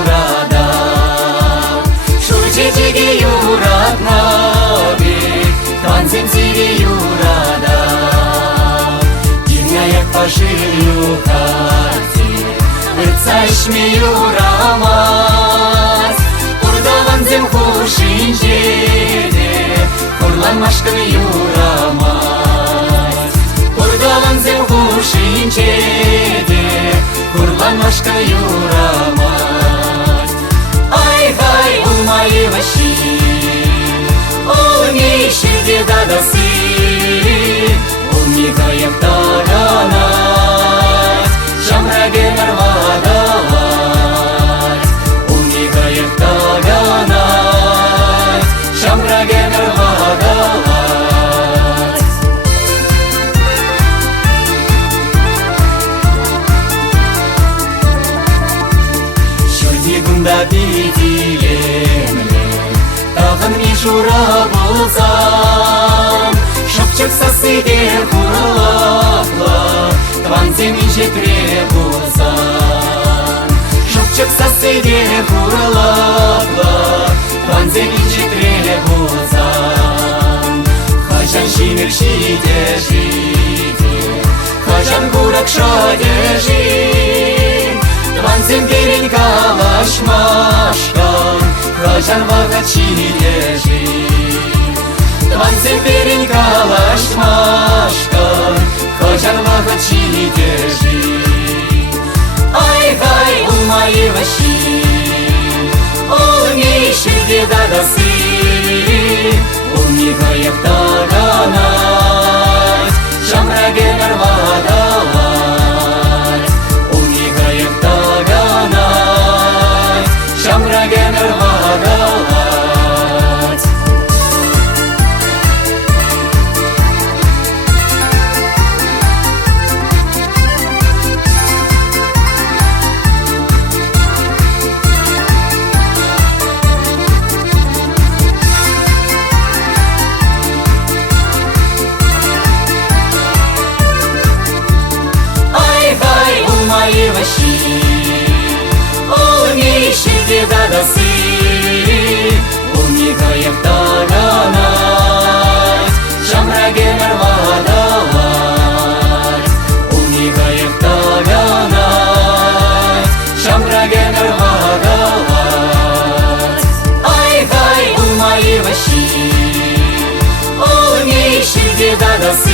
юрада, шучетеге юратма бек, танцемсиге юрада, динаяк пашилю харти, вырцайшми юрамаз, урдаванзем хушинчеде, хурланмашкын юрамаз, урдаванзем хушинчеде, хурланмашкын юрамаз. Ай-хай, улмайы ваши, улми шерде дадасы, улми каyak таганас, шамраге нарвадалас, улми каyak таганас, шамраге нарвадалас. Шурди гунда бидилемле, тағын мишура болсам, шапчык сасыде хуралапла, тванзем инжетре болсам. Шапчык сасыде хуралапла, тванзем инжетре болсам. Хажан шимер шиде жиде, хажан гурак шаде жид, тванзем берен калашмашкан, хажан вагат шиде жид. Тванзем берен калашмашкан, хажан вагат шиде жид. Ай-хай, улмайы ваши, улми шерде дадасы, улми каyak таганас, шамраге нарвадалас, улми каyak таганас, шамраге нарвадалас. Ай-хай, улмайы ваши, улми шерде дадасы, улми каyak таганас, шамраге нарвадалас, улми каyak таганас, шамраге нарвадалас. Ай-хай, улмайы ваши, улми шерде дадасы,